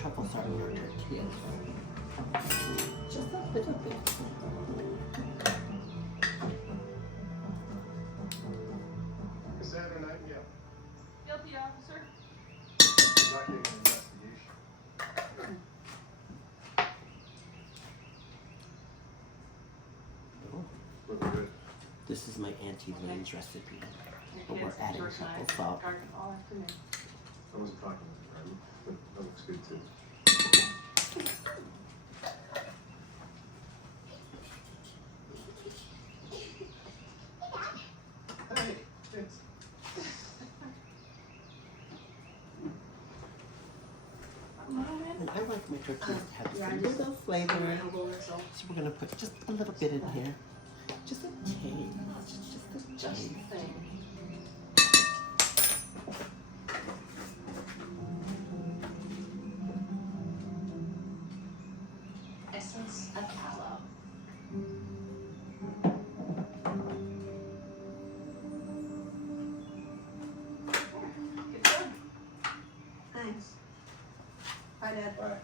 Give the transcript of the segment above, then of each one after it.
truffles on your tortillas. Just a little bit. Saturday night, yeah. Guilty, officer. Not getting an investigation. Oh, Looking good. this is my Aunt Elaine's recipe. Your But we're kids adding a George and I couple salt. garden all afternoon. I wasn't talking to him, but that looks good too. Hey, it's And I like my tortillas to have a little flavor. So we're gonna put just a little bit in here. Just a taste. Just a taste. Essence of aloe. Good job. Thanks. Bye, Dad. Bye.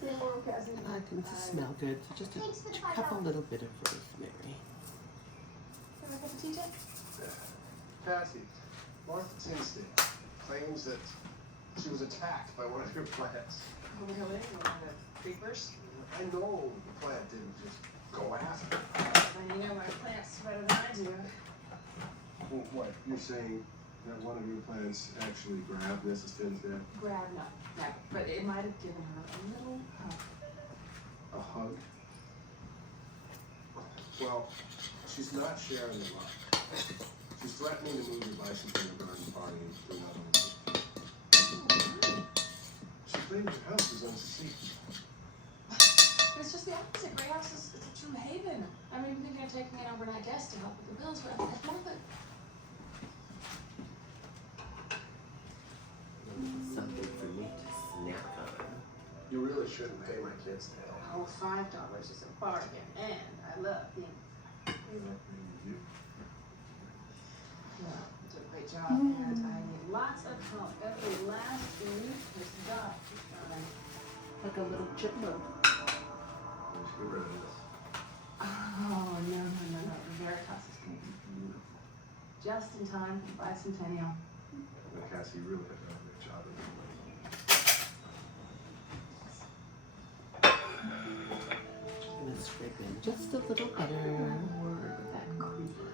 See you tomorrow, Cassie. I think this smell good. So just a couple little bit of rosemary. Have a cup of tea, Ted? Cassie, Martha Tinsley claims that she was attacked by one of your plants. Over here with one of the creepers. I know the plant didn't just go after her. And you know my plants better than I do. Well, what? You're saying that one of your plants actually grabbed Mrs. Tinsdale? Grab, no, but it might have given her a little hug. A hug? Well, she's not sharing the love. She's threatening to move your bicycle to garden party to another one. She claims your house is unsuspecting. It's just the opposite. Grey House is it's a true haven. I'm even thinking of taking an overnight guest to help with the bills, but it's worth it. Something for me to snack on. You really shouldn't pay my kids to help. Oh, $5 is a bargain, and I love being. You? Yeah, you do a great job, and I need lots of help. Every last minute has got to shine. Like a little chipmunk. Let's get rid of this. Oh, no. The Veritas is going to be beautiful. Just in time for the bicentennial. Well, Cassie, you really have done a great job of it. I'm gonna scrape in just a little better. Word with that creeper.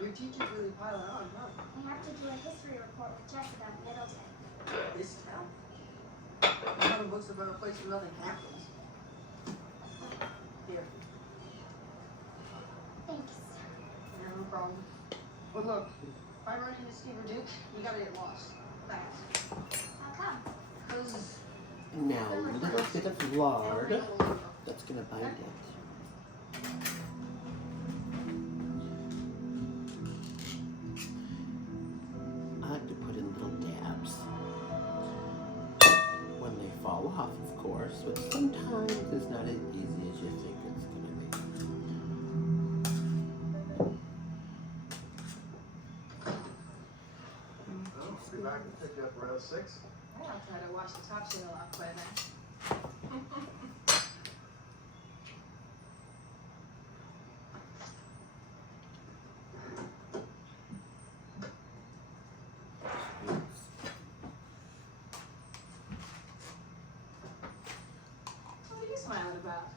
Your teacher's really piling on, huh? We have to do a history report with Jess about Middleton. This town. None of books a better place to live than Campbell's. Here. Thanks. Yeah, no problem. But look, if I run into Steve or Duke, you gotta get lost. Fast. How come? Cause Now a little bit of lard. That's gonna bind it. I like to put in little dabs. When they fall off, of course, which sometimes is not as easy as you think it's gonna be. Well, I'll be back and pick you up around 6. I'll try to wash the topsoil off by then. What are you smiling about?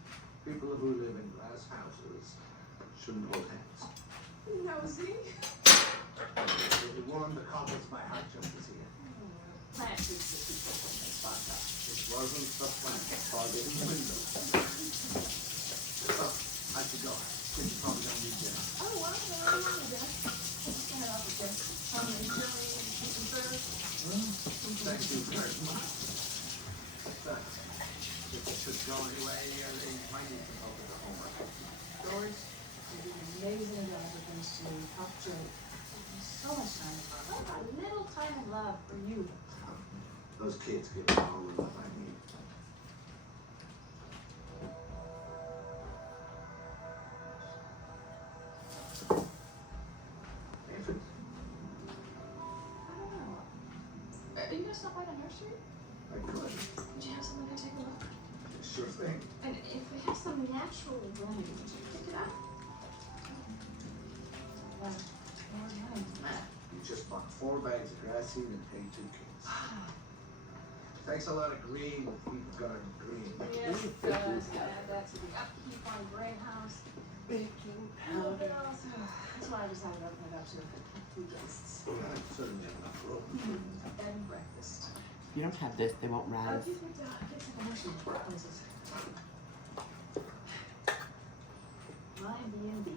People who live in glass houses shouldn't hold hands. Nosy. The woman that cobbles my heart just is here. Plant shoots the people when they spot up. It wasn't the plant that fogged in the window. Oh, I should go. Kids probably don't need dinner. Oh, well, no, just turn it off with this. Chili and chicken service. Thank you very much. Thanks. If it should go anyway, they might need to help with the homework. George, you did an amazing job with these two. Help Joe. So much time for her. A little time of love for you. Those kids give me all the love I need. to stop by the nursery? I could. Would you have someone go take a look? Sure thing. And if we have some naturally running, would you pick it up? You just bought 4 bags of grass seed and paid 2 kids. Takes a lot of green to keep the garden green. Yes, it does. Add that to the upkeep on Gray House. Baking Little powder. bills. That's why I decided to open it up to the 2 guests. I certainly have enough room. Bed and breakfast. You don't have this, they won't rise. You picked out get some commercial places. My B&B.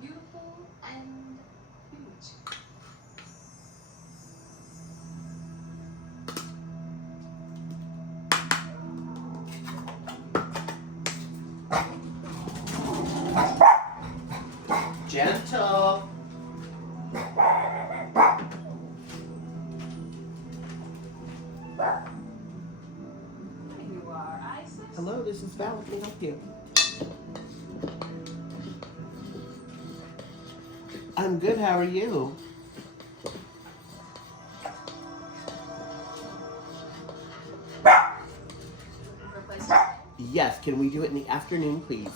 Beautiful and bewitching. Gentle. There you are, Isis. Hello, this is Val. Can I help you? I'm good. How are you? Looking for a place to stay? Yes. Can we do it in the afternoon, please?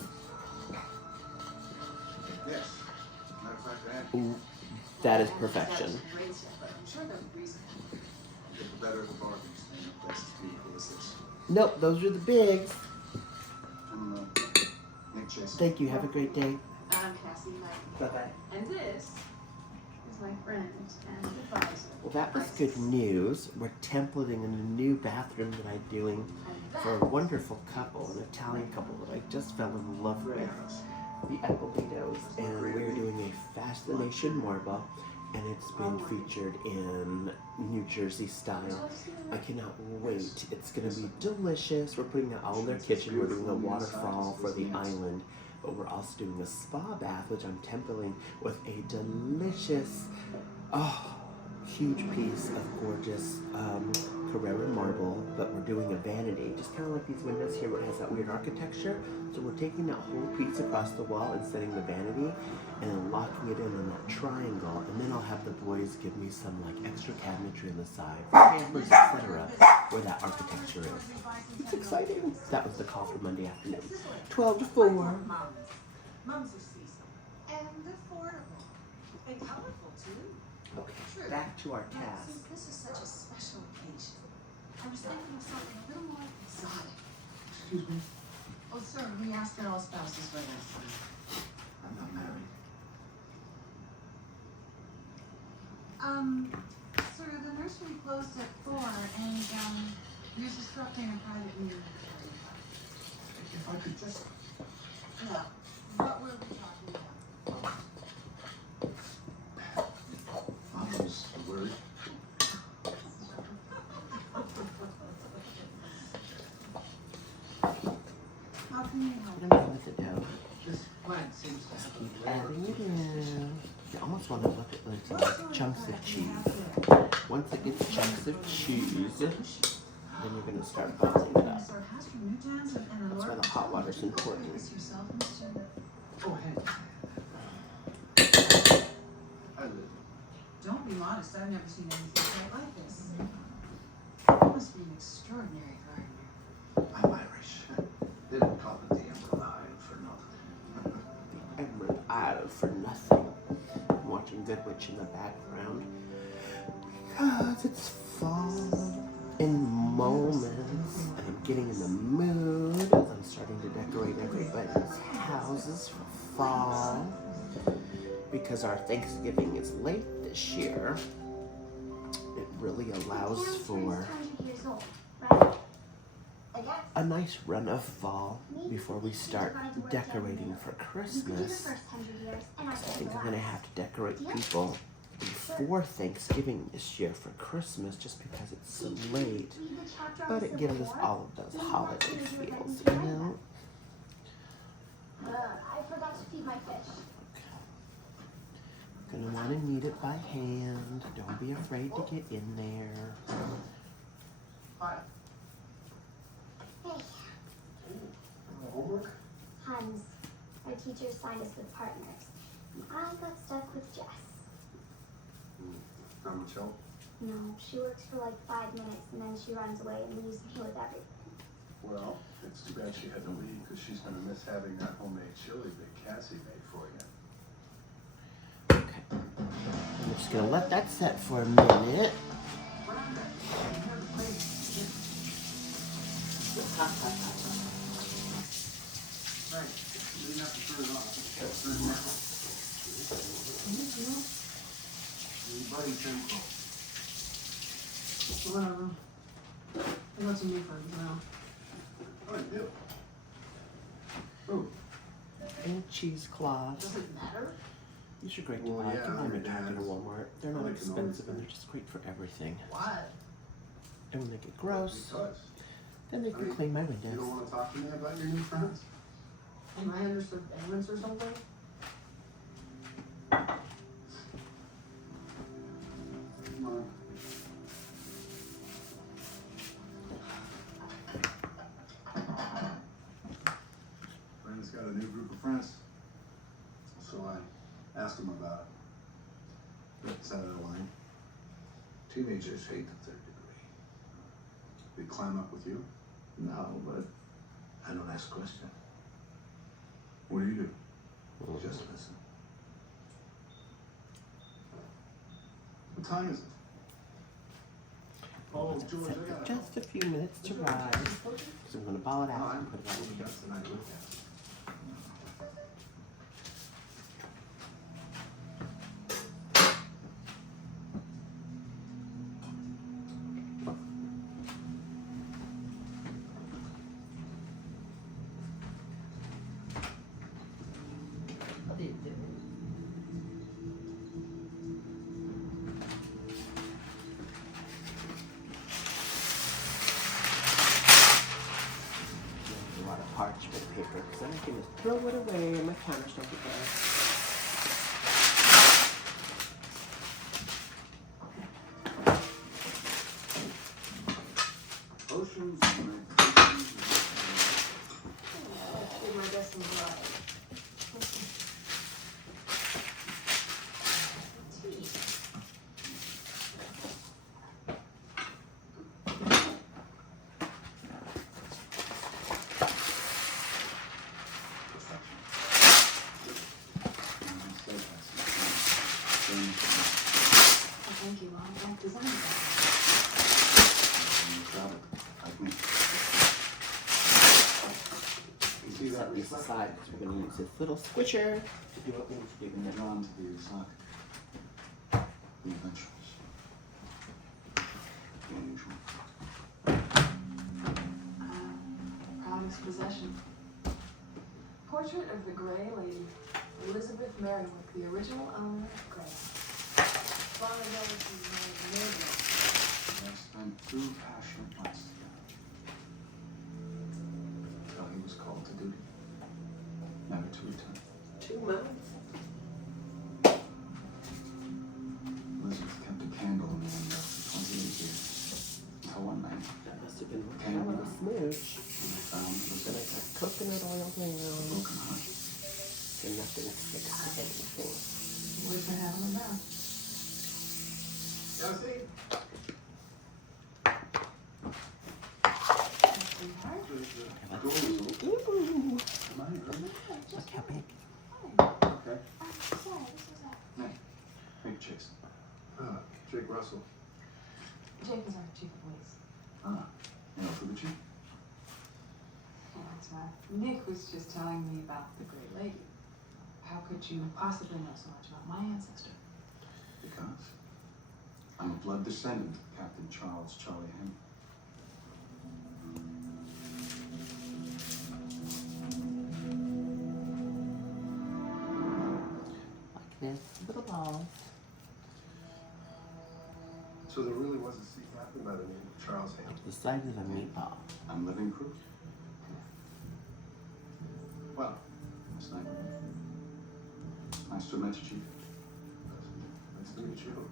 Yes. Matter of fact, I had Ooh, that is perfection. That was great stuff, but I'm sure they'll be reasonable. get the better of the bargains and the places to be equal as this. Nope, those are the bigs. I'm Nick Jason. Thank you. Have a great day. I'm Cassie Knight. Bye-bye. And this is my friend and advisor. Well, that was good news. We're templating in a new bathroom that I'm doing And for a that wonderful couple, an Italian couple that I just fell in love with, the Eppolitos, and we're doing a Fascination Marble, and it's been featured in New Jersey style. I cannot wait. It's gonna be delicious. We're putting it all in their kitchen. We're doing a waterfall for the island, but we're also doing a spa bath, which I'm templating with a delicious, huge piece of gorgeous Carrara marble, but we're doing a vanity, just kind of like these windows here where it has that weird architecture. So we're taking that whole piece across the wall and setting the vanity and then locking it in on that triangle, and then I'll have the boys give me some like extra cabinetry on the side, cameras, etc., where that architecture is. It's exciting. That was the call for Monday afternoon. 12 to 4. Mums are seasonal and affordable and colorful too. Okay, back to our task. since this is such a special occasion, I was thinking of something a little more exotic. Excuse me? Oh, sir, we asked that all spouses right after. I'm not married. Sir, the nursery closed at 4 and, you're disrupting a private meeting. If I could just... Yeah, what were we talking about? I was worried. How can you help? What am I with the dough? This plant seems to have Keep a adding it in. You almost want to look at like some What sort like of chunks of bread do you cheese. have here? Once it gets chunks of cheese, then you're going to start bubbling it up. Sir, has your new jams and an That's why alert? the hot water's important. This yourself, Mr. Go ahead. I live. Don't be modest. I've never seen anything quite like this. You must be an extraordinary gardener. I'm Irish. Didn't call it the Emerald Isle for nothing. Emerald Isle for nothing. I'm watching Good Witch in the background because it's fall in moments. I'm getting in the mood. I'm starting to decorate everybody's houses for fall because our Thanksgiving is late this year. It really allows for 100 years old, right? I guess. a nice run of fall before we start decorating for You could do the Christmas. first 100 years, and I I could think do I'm the gonna last. have to decorate people before Thanksgiving this year for Christmas just because it's so late. Read the chapter on But the it gives us Civil War. all of those Maybe holiday that's what it feels, is you right know? I forgot to feed my fish. Gonna wanna knead it by hand. Don't be afraid to get in there. Hi. Hey, Homework? Hans, our teacher signed us with partners. And I got stuck with Jess. How much help? No, she works for like 5 minutes and then she runs away and leaves me with everything. Well, it's too bad she had to leave because she's going to miss having that homemade chili that Cassie made for you. Okay. I'm just gonna let that set for a minute. Right. You didn't have to turn it off. Turn it off. Buddy tempo. Whatever. I got some new friends now. Oh, you do? Oh, And cheesecloths. Does it matter? These are great to Well, buy. You yeah, can buy them at your Target or dad's. Walmart. They're Well, not they can always expensive and be. they're just great for everything. What? And when they get gross, Because then they can clean my you don't windows. want to talk to me about your new friends? Am I under surveillance or something? Come on. Brandon's got a new group of friends. So I asked him about it. It's Aunt Elaine. Teenagers hate the third degree. They climb up with you? No, but I don't ask questions. What do you do? Just listen. What time is it? Oh, Set George, I for gotta just a few minutes to rise. So I'm gonna ball it out and put it on here. What did you do? There's a lot of parchment paper because then I can just throw it away and my counters don't get bad. Oceans, Let's do my best and dry. Tea. Oh, thank you, Mom. I designed that. See that Set these reflection? aside because we're gonna use this little squisher to do what we need to do. When you're drawn to the exotic, the adventurous, the unusual. Proudest possession. Portrait of the Gray Lady, Elizabeth Merriwick, the original owner of Gray. Long ago, she married Mabel. They spent 2 passionate months together. Till he was called to duty, never to return. 2 months. Elizabeth kept a candle in the window for 28 years. Until one night, That must have been one hell of a smooch. when they found Then I Elizabeth got coconut oil down. broken heart. And nothing sticks to anything. Would for having them back. Cassie? Sweetheart. The door is open. Ooh, Am I early? look how big. Okay. I'm sorry, this is a... Make Chase. Jake Russell. Jake is our chief of police. You know for the chief? Yeah, that's right. Nick was just telling me about the Great Lady. How could you possibly know so much about my ancestor? Because I'm a blood descendant of Captain Charles Charlie Henry. Like this little ball. So there really was a sea captain by the name of Charles Hampton. The size of a meatball. I'm living proof. Well, Miss Knight. Nice to have met you, Chief. Nice to meet you.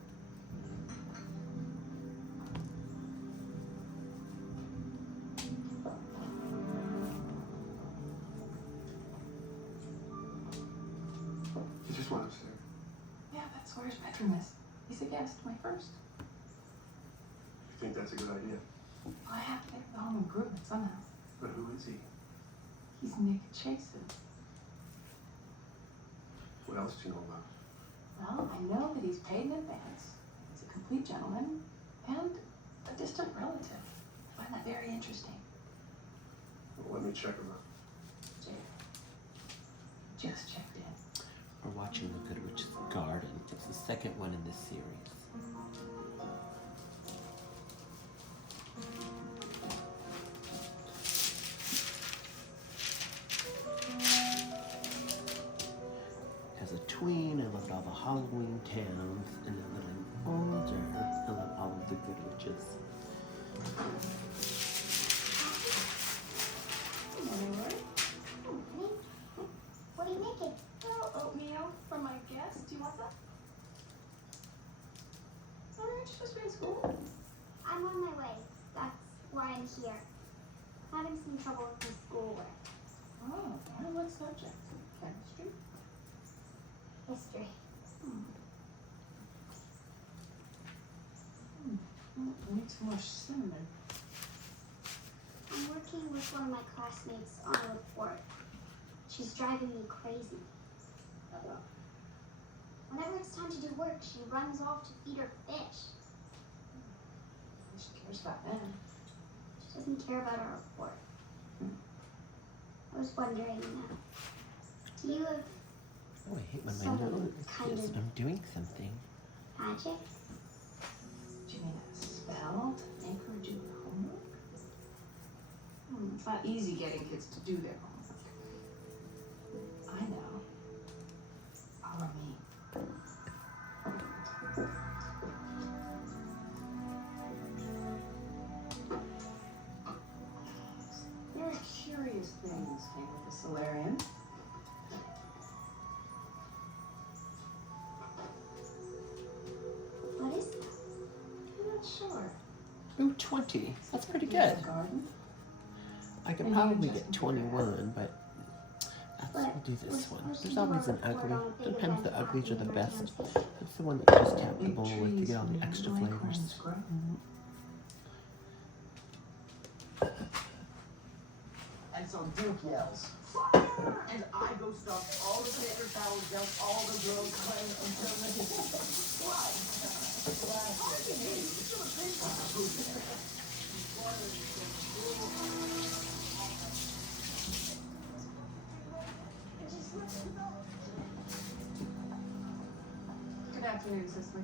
You just went upstairs. Yeah, that's where his bedroom is. He's a guest, my first. You think that's a good idea? Well, I have to get the home improvement somehow. But who is he? He's Nick Chasen. What else do you know about him? Well, I know that he's paid in advance. He's a complete gentleman and a distant relative. I find that very interesting. Well, let me check him out. Jake, just checked in. We're watching The Good Witch's Garden. It's the second one in this series. As a tween, I loved all the Halloween towns, and now that I'm older, I love all of the Good Witches. Good morning, Lori. Oh, honey. What are you making? Well, oatmeal from my guest. Do you want that? Aren't you supposed to be in school? I'm on my way. That's why I'm here. I'm having some trouble with my schoolwork. Oh, well, what subject? Chemistry? History. Need some more cinnamon. I'm working with one of my classmates on a report. She's driving me crazy. Whenever it's time to do work, she runs off to feed her fish. She cares about them. She doesn't care about our report. I was wondering, do you have Oh, I hate when my Some nose kind is. of- I'm doing something. magic? Do you mean a spell to make her do her homework? It's not easy getting kids to do their homework. I know. Follow me. Very curious things came with the solarium. What is that? I'm not sure. Ooh, 20. That's pretty There's good. a garden. I could And probably you're get just 21, but we'll do this one. There's always an ugly. Sometimes the uglies are the best. It's the one that you just tap the bowl with to get all the extra flavors. And so Duke yells, "Fire!" And I go stop all the paper towels, dump all the girls playing until the why? How do you mean? It's still a big Good afternoon, Cicely.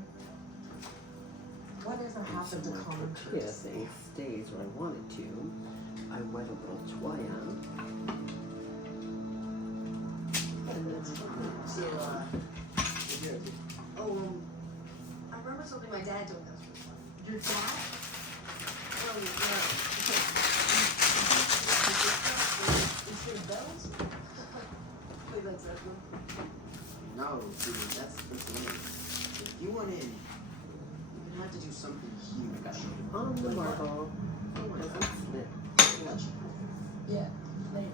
Whatever happened to common Yeah, courtesy? thing stays where I want it to. I wet a little twine. And then So, I remember something my dad told us. Your dad? Well, yeah. Instead of bells? Play Led Zeppelin. No, dude, that's the thing. If you went in, you would have to do something huge. on the marble. Doesn't slip. Yeah, later.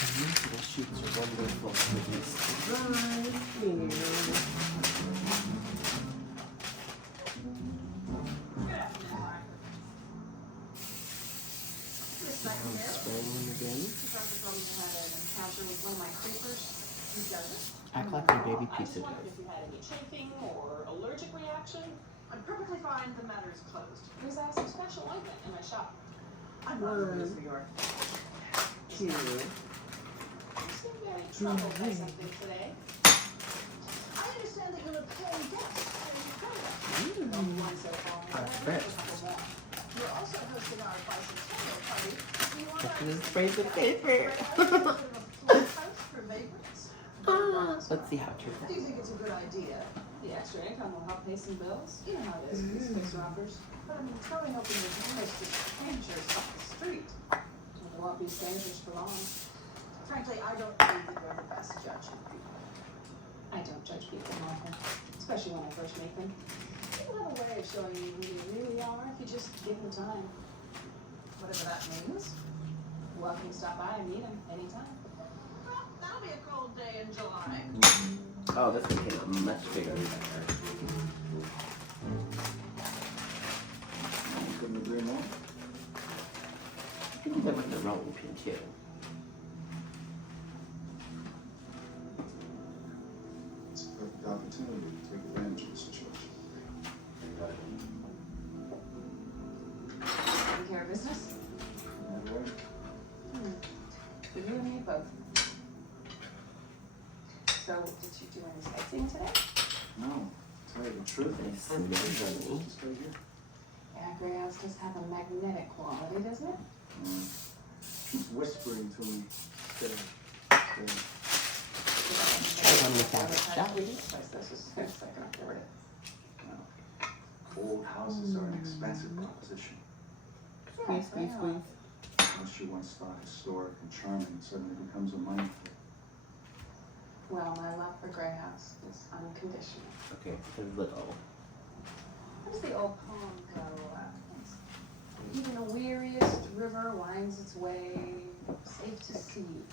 And these little shoots are wonderful for these right here. Spraying them again. Dr. Combs had an encounter with one of my creepers. Who does it? Act like a baby I pizza just wondered does. if you had any chafing or allergic reaction. I'm perfectly fine. The matter is closed. There's some special ointment in my shop. I'm not from New York. Two. You seem very troubled by something today. I understand that you're a paying guest. One so far. Our I've first. a couple more. You're also hosting our bicentennial party. Do you want Look at us this to sprays of paper. house for vagrants? Let's see how it turns Do out. you think it's a good idea? The extra income will help pay some bills. You know how it is with these fixer-uppers. But I mean, throwing open your doors to strangers off the street. There won't be strangers for long. Frankly, I don't believe that you're the best judge of people. I don't judge people often, especially when I first meet them. People have a way of showing you who they really are if you just give them time. Whatever that means. Welcome to stop by and meet them anytime. Well, now It'll be a cold day in July. Oh, this one came out much bigger than that. Couldn't agree more. I think that was the rolling pin too. It's a perfect opportunity to take advantage of the situation. Taking care of business? That way? For you and me both. So, did you do any sightseeing today? No. To tell you the truth, Nice and honey. just stay here. Yeah, Grey House does have a magnetic quality, doesn't it? She's whispering to me. Stay. Try one without it, shall we? This is second, I'll get rid of it. Old houses are an expensive proposition. Squeeze, squeeze, squeeze. Once you once thought historic and charming, it suddenly becomes a money pit. Well, my love for Grey House is unconditional. Okay, a little. How does the old poem go? Even the weariest river winds its way, safe to sea.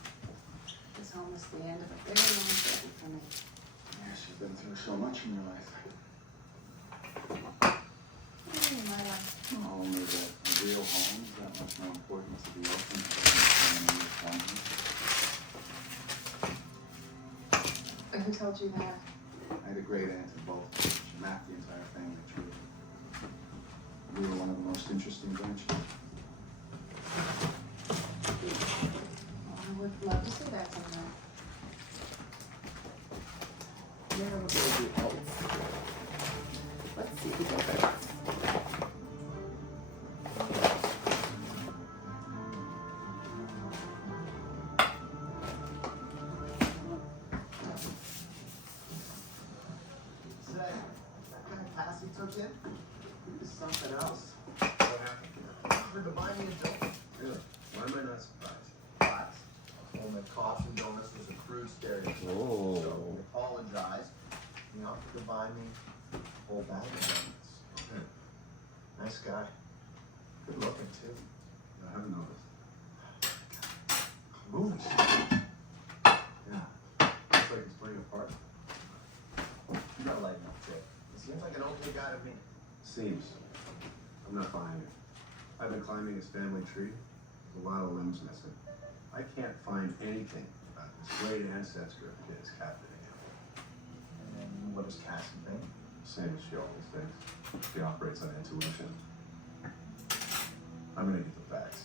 This home is the end of a very long journey for me. Yes, you've been through so much in your life. My life. Only that a real home is that much more important to the open than Who told you that? I had a great aunt in Baltimore. She mapped the entire family tree. We were one of the most interesting branches. Well, I would love to see that sometime. Now we're gonna do oats. Let's see who does it. Say, that kind of pass he took in? He was something else. What happened? Offered to buy me a donut. Really? Why am I not surprised? But I told him that coffee and donuts was a crude stereotype. Oh. So he apologized. He offered to buy me a whole bag of donuts. Nice guy. Good looking too. I haven't noticed. Movie star. Yeah. Looks like he's playing a part. You gotta lighten up, Jake. He seems like an okay guy to me. Seems. I'm not buying it. I've been climbing his family tree. There's a lot of limbs missing. I can't find anything about this great ancestor of his captivating. And what does Cassie think? Same as she always thinks. She operates on intuition. I'm gonna get the facts.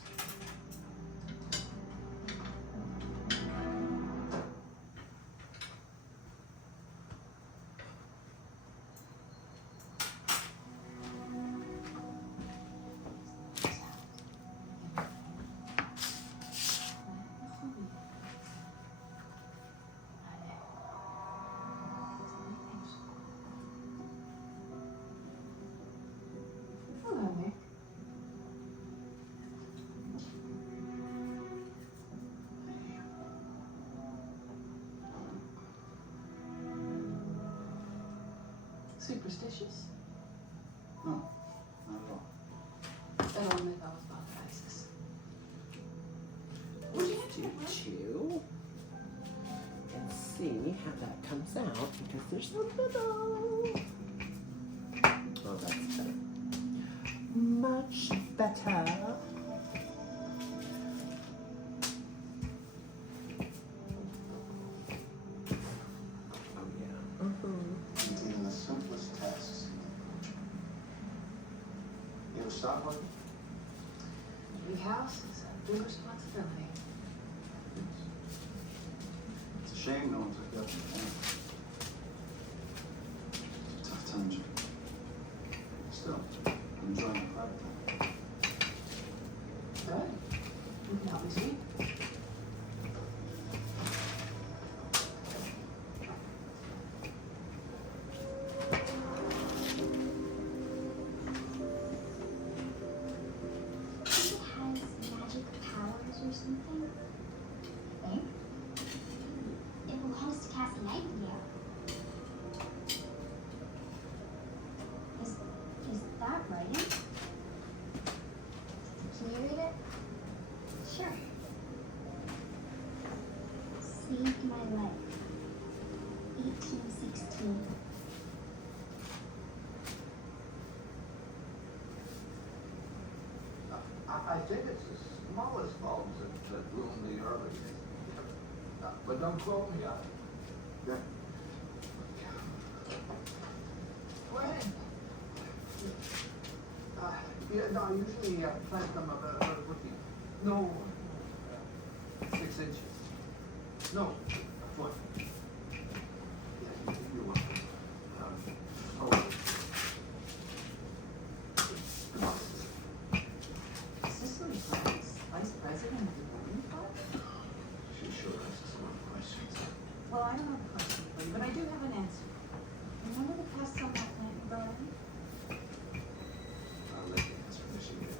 Hello, Nick. Superstitious? No, not at all. That old myth always bothered Isis. Let's do two. And see how that comes out because there's a little. Oh, that's better. Much better. Oh, yeah. Even the simplest tasks. You ever stop working? Every house is a big responsibility. It's a shame no one took you up on the plan. Tough times. Still, I'm enjoying the private time. Good. You can help me see. It has magic powers or something. I think. It belongs to Cassie Nightingale. Is that writing? Can you read it? Sure. I think it's the smallest bulbs that bloom the earliest. But don't quote me on it. Yeah. Go ahead. Yeah, no, I usually plant them about a foot. No, 6 inches. No, a foot. Yeah, you're welcome. Cicely Price, Vice President of the Voting Club? She sure asks a lot of questions. Well, I don't have a question for you, but I do have an answer. Remember the past summer plant you brought in? I'll let you answer this again.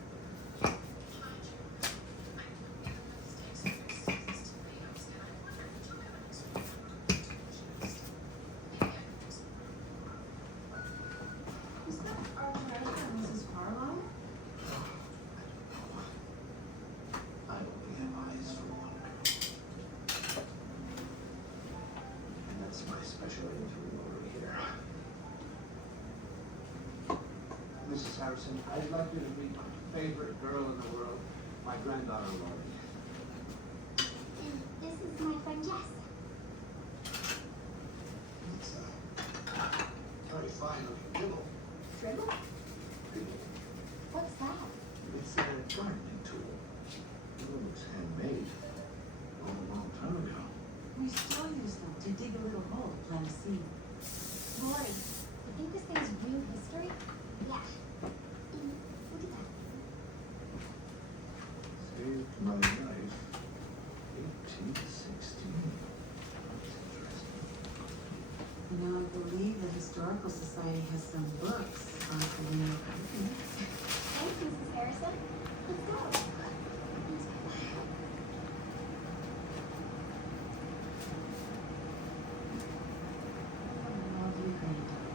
Is that our treasurer, Mrs. Carlisle? I only have eyes for one. And that's my special agent over here. Mrs. Harrison, I'd like you to meet my favorite girl in the world, my granddaughter Lori. This is my friend Jess. It's a very fine looking dribble. Dribble? What's that? It's a gardening tool. It looks handmade. A long time ago. We still use them to dig a little hole to plant a seed. Lord, you think this thing has real history? Yeah. Look at that. Saved my life. 1816. That's interesting. You know, I believe the Historical Society has some books on colonial gardening. Thanks, Mrs. Harrison. Let's go. Lovely granddaughter.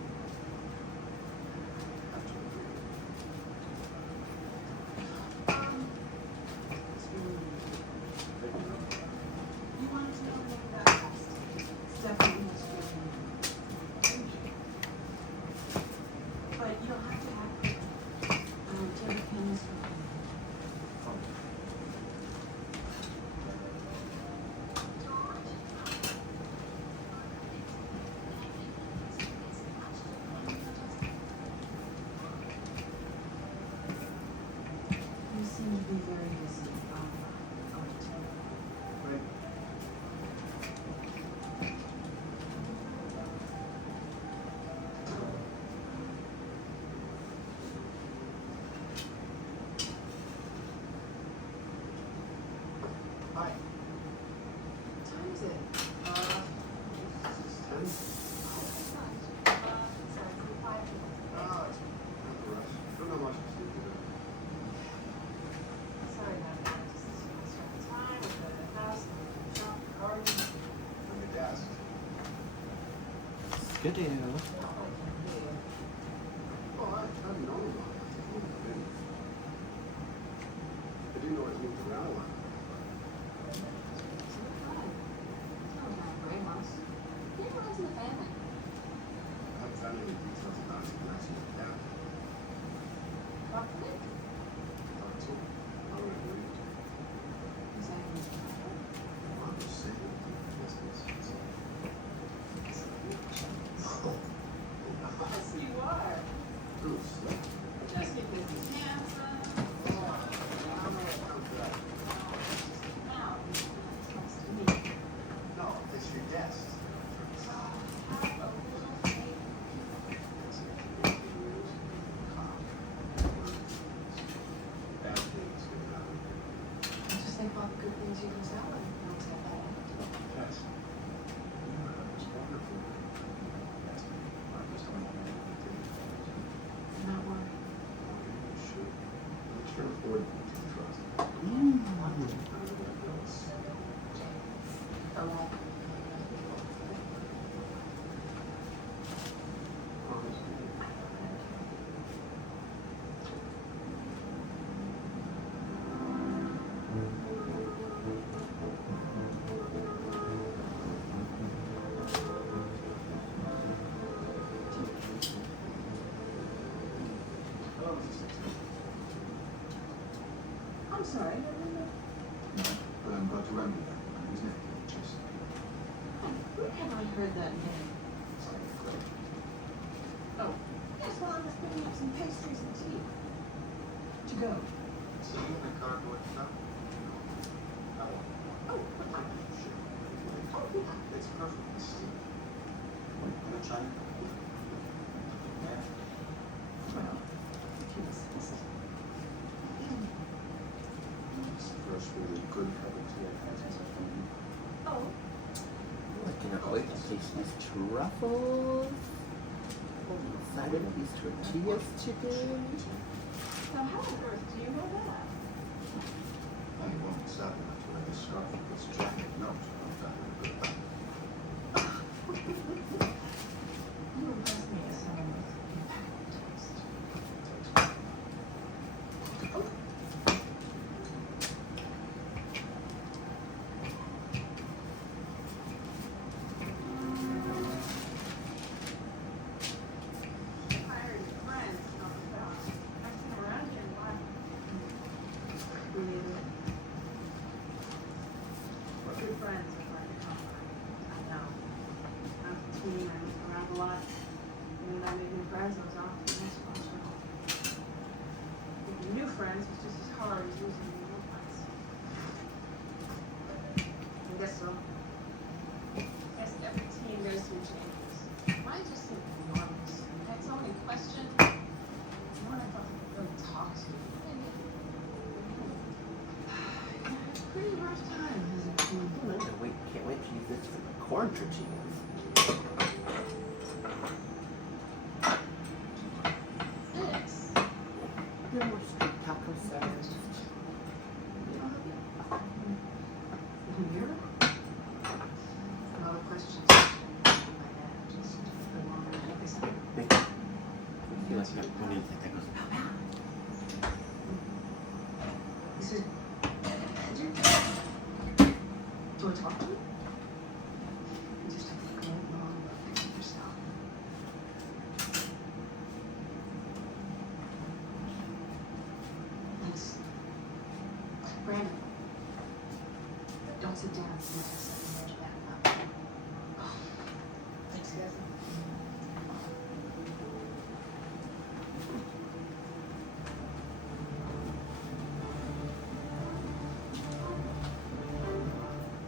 It's really you wanted to know more about past. Definitely history. But you don't have to have it. Do you have a pen this week? You seem to be very busy. I'll just Right. Hi. What time is it? This is 10. Sorry, for 5 minutes. Oh, it's not a rush. Don't know much to see today. Sorry about that. Just lost track of time with the house, the shop, the garden. On your desk. Good deal. Not like you do. Oh, I've known about it. I didn't know it moved around a lot. So you're fine. That was my gray mouse. He runs in the family. I haven't found any details about it unless you down. Talk to me. Thought so. I would agree. Is that his brother? I'm just saying. Business. Yes, you are. Bruce. Just because he's handsome. Now, he's close to me. No, it's your desk. Have a little faith. Bad things can happen. Just think about the good things you can tell and not tell bad. Yes. It's wonderful. Yes. I just don't know anything. Not worry. Sure. I can't afford to trust. A lot. I'm sorry, I don't know. No, but I'm about to remedy that. His name, Jason. Where have I heard that name? Sorry, Clay. Oh, yes, well, I'm just picking up some pastries and tea. To go. See you in the car going south? I want Oh, but I sure. oh, yeah. It's perfectly steamed. You want China? Yeah. Well, if you insist. It's the first really good cup of tea I've had since I've known you. Oh, I cannot wait to taste these truffles inside of these tortillas today. now how on earth do you know that? I won't stop enough to wear this scarf with this jacket. No, I'm not good at that. You impress me as someone with impeccable taste. Oh. Hired friends, not about. I've been around here a while. Really? We're good friends with my company. I know. I was a teen, I moved around a lot. And when I made new friends, I was off to the next hospital. Making new friends was just as hard as losing the old ones. I guess so. I guess every teen goes through changes. Mine just seemed enormous. I had so many questions. No one I felt I could really talk to. Pretty rough time as a teen. Can't wait to use this for the corn tortillas. This. They're more street taco sized. Here? A lot of questions. My dad just the one that I guess I feel like when you think that goes, This is. Do I talk to you? You just have to go along with yourself. Thanks. Brandon. Don't sit down. You have to set the edge back up. Thanks, guys.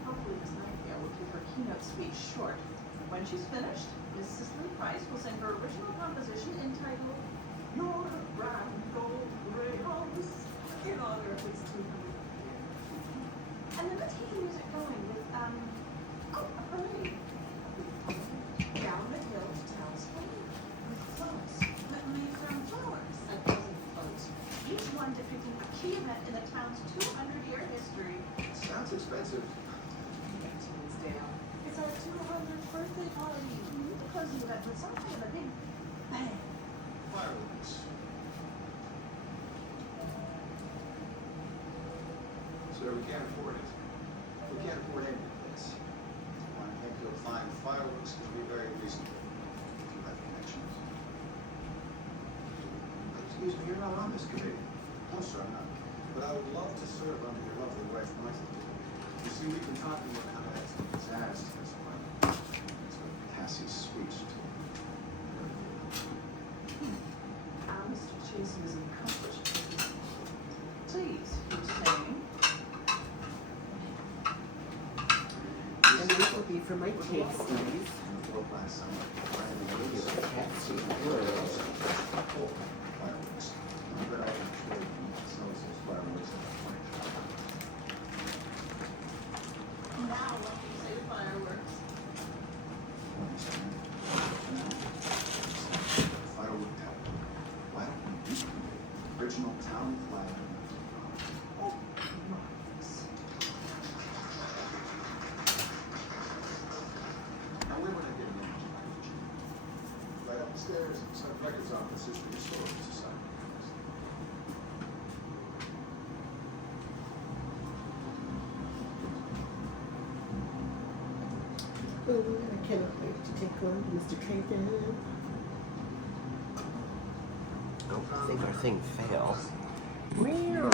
Hopefully Miss Nightingale will keep her keynote speech short. When she's finished, Miss Cicely Price will sing her original composition entitled Your Grand Old Grey House in honor of its 200th year. And then let's keep the music going with, a parade. Down the hill to town square with floats, but made from flowers. A dozen floats, each one depicting a key event in the town's 200-year history. Sounds expensive. It's our 200th birthday party. The closing event with some kind of a big bang. Fireworks. Sir, we can't afford it. We can't afford any of this. I think you'll find fireworks can be very reasonable if you have connections. Excuse me, you're not on this committee. No, sir, I'm not. But I would love to serve under your lovely wife, Martha. You see, we've been talking about how to add some pizzazz to this one. Sort of Cassie's speech to Mr. Chase is an accomplished businessman. Please, you were saying? and these will be for my cake studies. last summer. Maybe a catchy word. Fireworks. But I can trade some fireworks in the flank. Now, what do you say to fireworks? Firework tower. Why don't we use the original town flag? Oh, marvelous. Now, where would I get an image? Right upstairs, some records office is the Historical Society. Oh, I cannot wait to take on Mr. Trayton. Oh, I think our thing failed. Meow.